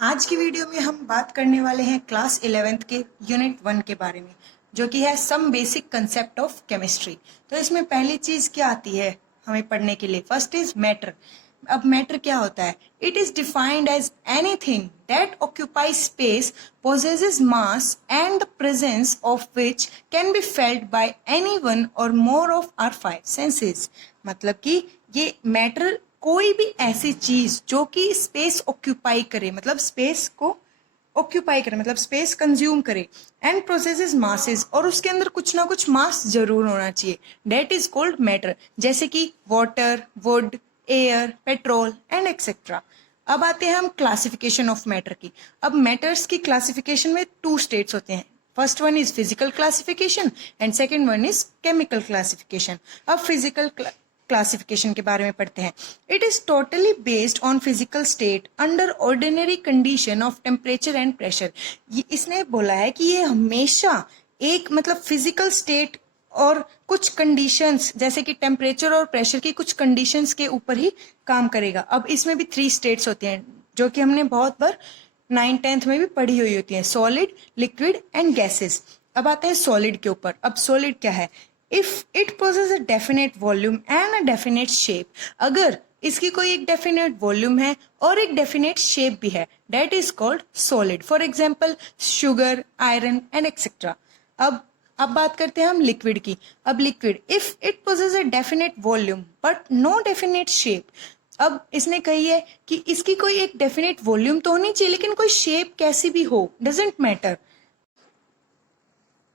आज की वीडियो में हम बात करने वाले हैं क्लास 11th के यूनिट 1 के बारे में, जो कि है some basic concept of chemistry. तो इसमें पहली चीज क्या आती है हमें पढ़ने के लिए? First is matter. अब मैटर क्या होता है? It is defined as anything that occupies space, possesses mass and the presence of which can be felt by any one or more of our five senses। मतलब कि ये matter कोई भी ऐसी चीज जो कि स्पेस ऑक्यूपाई करे, मतलब स्पेस को ऑक्यूपाई करे, मतलब स्पेस कंज्यूम करे, एंड प्रोसेसेस मासेस, और उसके अंदर कुछ ना कुछ मास जरूर होना चाहिए, डेट इज कॉल्ड मैटर। जैसे कि water, would, air, petrol and etcetera. अब आते हैं हम क्लासिफिकेशन ऑफ मैटर की। अब मैटर्स की क्लासिफिकेशन में टू स्टेट्स होते हैं। First one is physical classification and second one is chemical classification. अब फिजिकल क्लासिफिकेशन के बारे में पढ़ते हैं। It is totally based on physical state under ordinary condition of temperature and pressure. इसने बोला है कि ये हमेशा एक मतलब फिजिकल स्टेट और कुछ कंडीशंस जैसे कि टेम्परेचर और प्रेशर की कुछ कंडीशंस के ऊपर ही काम करेगा। अब इसमें भी 3 स्टेट्स होते हैं जो कि हमने बहुत बार 9th-10th में भी पढ़ी हुई होती है, सॉलिड, लिक्विड एंड गैसेस। अब आते हैं सॉलिड के ऊपर। अब सॉलिड क्या है? If it possess a definite volume and a definite shape, अगर इसकी कोई एक डेफिनेट वॉल्यूम है और एक डेफिनेट शेप भी है, that is called solid. For example sugar, iron and etcetera. अब बात करते हैं हम लिक्विड की। अब liquid, if it possess a definite volume but no definite shape. अब इसने कही है कि इसकी कोई एक डेफिनेट वॉल्यूम तो होनी चाहिए, लेकिन कोई शेप कैसी भी हो, doesn't matter.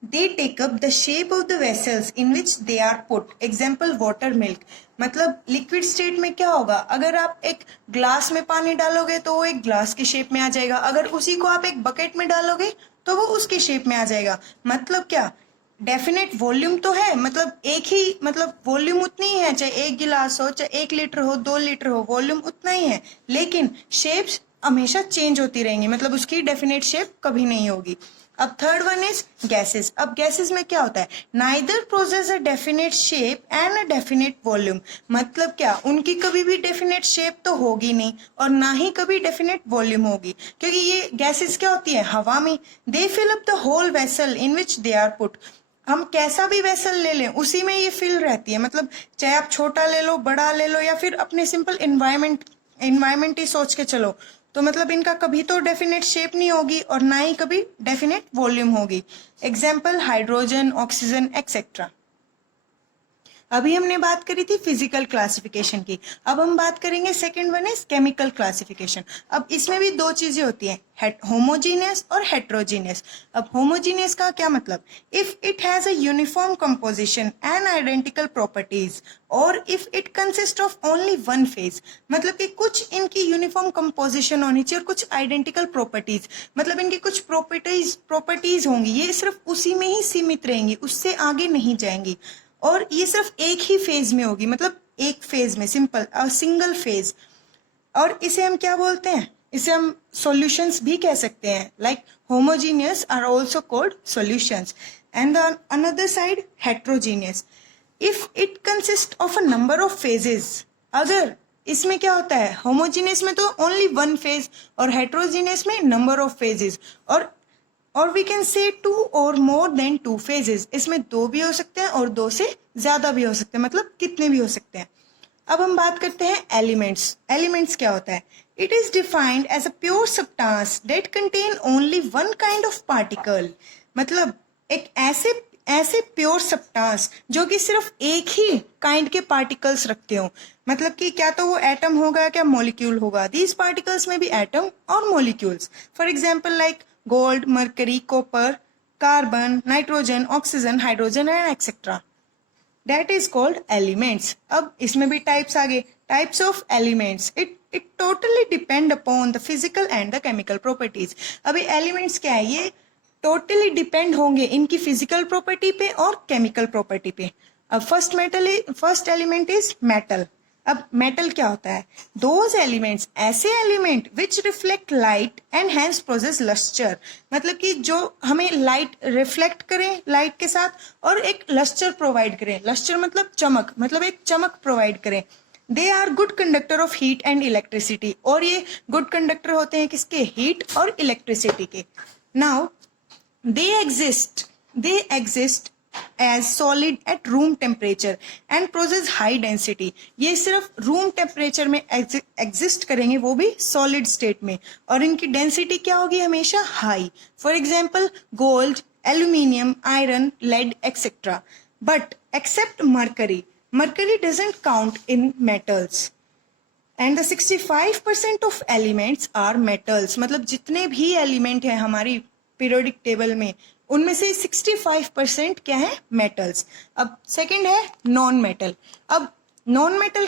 They take up the shape of the vessels in which they are put। Example water, milk। मतलब लिक्विड स्टेट में क्या होगा? अगर आप एक ग्लास में पानी डालोगे तो वो एक ग्लास की शेप में आ जाएगा, अगर उसी को आप एक बकेट में डालोगे तो वो उसकी शेप में आ जाएगा। मतलब क्या? डेफिनेट वॉल्यूम तो है, मतलब एक ही, मतलब वॉल्यूम उतनी ही है, चाहे 1 गिलास हो, चाहे 1 लीटर हो, 2 लीटर हो, वॉल्यूम उतना ही है, लेकिन शेप्स हमेशा चेंज होती रहेंगी, मतलब उसकी डेफिनेट शेप कभी नहीं होगी। अब थर्ड वन इज गैसेस। अब गैसेस में क्या होता है? Neither process a definite shape and a definite volume. मतलब क्या? उनकी कभी भी डेफिनेट शेप तो होगी नहीं और ना ही कभी डेफिनेट वॉल्यूम होगी, क्योंकि ये गैसेस क्या होती है? हवा में। They fill up the whole vessel in which they are put. हम कैसा भी वेसल ले लें उसी में ये फिल रहती है, मतलब चाहे आप छोटा ले लो, बड़ा ले लो, या फिर अपने सिंपल इन्वायरमेंट ही सोच के चलो, तो मतलब इनका कभी तो डेफिनेट शेप नहीं होगी और ना ही कभी डेफिनेट वॉल्यूम होगी। Example hydrogen, oxygen etcetera. अभी हमने बात करी थी फिजिकल क्लासिफिकेशन की, अब हम बात करेंगे second one is chemical classification. अब इसमें भी 2 चीजें होती हैं, होमोजीनियस और हेट्रोजीनियस। अब होमोजीनियस का क्या मतलब? If it has a uniform composition and identical properties, और if it consist of only one phase. मतलब कि कुछ इनकी यूनिफॉर्म कंपोजिशन होनी चाहिए और कुछ आइडेंटिकल प्रॉपर्टीज, मतलब इनकी कुछ प्रॉपर्टीज होंगी, ये सिर्फ उसी में ही सीमित रहेंगी, उससे आगे नहीं जाएंगी, और ये सिर्फ एक ही फेज में होगी, मतलब एक फेज में, सिंपल सिंगल फेज। और इसे हम क्या बोलते हैं? इसे हम सॉल्यूशंस भी कह सकते हैं, like homogeneous are also called solutions. And the another side heterogeneous, if it consist of a number of phases. अगर इसमें क्या होता है? होमोजीनियस में तो ओनली वन फेज और हेट्रोजीनियस में नंबर ऑफ फेजेस, और वी कैन से 2 और मोर देन 2 फेजेस। इसमें 2 भी हो सकते हैं और 2 से ज्यादा भी हो सकते हैं, मतलब कितने भी हो सकते हैं। अब हम बात करते हैं एलिमेंट्स। एलिमेंट्स क्या होता है? It is defined as a pure substance that contain only one kind of particle. मतलब एक ऐसे प्योर सब्सटेंस जो कि सिर्फ एक ही काइंड के पार्टिकल्स रखते हो, मतलब कि क्या तो वो एटम होगा, क्या मॉलिक्यूल होगा। दीज पार्टिकल्स में भी एटम और molecules, for example like gold, mercury, copper, carbon, nitrogen, oxygen, hydrogen and etcetera. That is called elements. अब इसमें भी टाइप्स आ गए, types of elements. It totally depend upon the physical and the chemical properties. अभी elements क्या है? ये totally depend होंगे इनकी फिजिकल प्रॉपर्टी पे और केमिकल प्रॉपर्टी पे। अब फर्स्ट एलिमेंट इज मेटल। अब मेटल क्या होता है? दोज एलिमेंट्स, ऐसे element which reflect light and hence process lustre. मतलब कि जो हमें लाइट रिफ्लेक्ट करें लाइट के साथ और एक लस्टर प्रोवाइड करें। लस्टर मतलब चमक, मतलब एक चमक प्रोवाइड करें। They are good conductor of heat and electricity, और ये गुड कंडक्टर होते हैं किसके, हीट और इलेक्ट्रिसिटी के. Now they exist as solid at room temperature and possess high density. ये सिर्फ रूम टेम्परेचर में एग्जिस्ट करेंगे, वो भी सॉलिड स्टेट में, और इनकी डेंसिटी क्या होगी, हमेशा high. For example gold, aluminium, iron, lead etcetera. But except mercury doesn't count in metals and the 65% of elements are metals. मतलब जितने भी एलिमेंट हैं हमारी पीरियोडिक टेबल में, उनमें से 65% क्या है, मेटल्स. अब सेकंड है नॉन मेटल. अब non metal,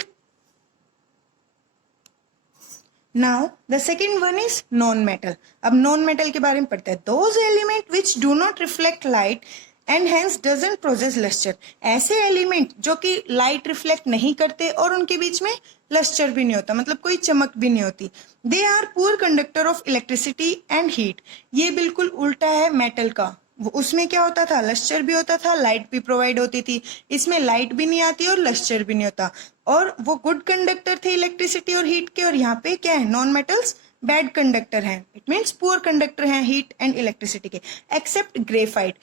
now the second one is non metal. अब नॉन मेटल के बारे में पढ़ते हैं. Those element which do not reflect light and hence doesn't process lustre. ऐसे एलिमेंट जो कि लाइट रिफ्लेक्ट नहीं करते और उनके बीच में लस्टर भी नहीं होता, मतलब कोई चमक भी नहीं होती. They are poor conductor of electricity and heat. ये बिल्कुल उल्टा है मेटल का. उसमें क्या होता था, लस्टर भी होता था, लाइट भी प्रोवाइड होती थी. इसमें लाइट भी नहीं आती और लस्टर भी नहीं होता, और वो गुड कंडक्टर थे इलेक्ट्रिसिटी और हीट के. और यहाँ पे क्या है, नॉन मेटल्स बैड कंडक्टर हैं, इट मीन्स पुअर कंडक्टर हैं हीट एंड इलेक्ट्रिसिटी के. एक्सेप्ट ग्रेफाइट,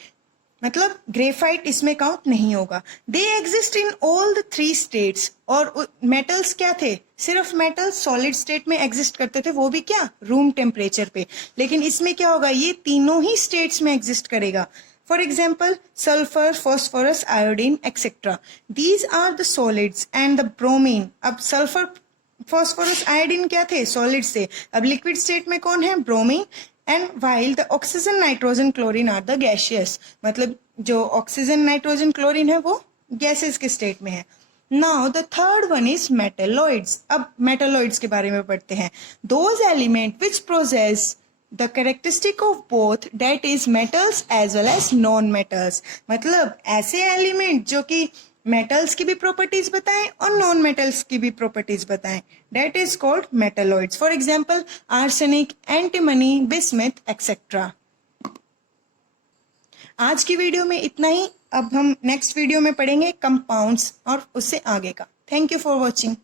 मतलब ग्रेफाइट इसमें काउंट नहीं होगा. They exist in all the 3 states. और मेटल्स क्या थे, सिर्फ मेटल्स सॉलिड स्टेट में एग्जिस्ट करते थे, वो भी क्या, रूम टेम्परेचर पे. लेकिन इसमें क्या होगा, ये तीनों ही स्टेट्स में एग्जिस्ट करेगा. For example sulphur, phosphorus, iodine etcetera. These are the solids and the bromine. अब सल्फर, फॉस्फोरस, आयोडीन क्या थे, सॉलिड से. अब लिक्विड स्टेट में कौन है, bromine. And while the oxygen, nitrogen, chlorine are the gaseous. मतलब जो ऑक्सीजन, नाइट्रोजन, क्लोरीन है वो गैसेस के स्टेट में है. Now the third one is metalloids. अब मेटेलॉइड्स के बारे में पढ़ते हैं. Those element which process the characteristic of both, that is metals as well as non metals. मतलब ऐसे एलिमेंट जो कि मेटल्स की भी प्रॉपर्टीज बताएं और नॉन मेटल्स की भी प्रॉपर्टीज बताएं, that is called metalloids. For example arsenic, antimony, bismuth etcetera. आज की वीडियो में इतना ही. अब हम नेक्स्ट वीडियो में पढ़ेंगे कंपाउंड्स और उससे आगे का. Thank you for watching.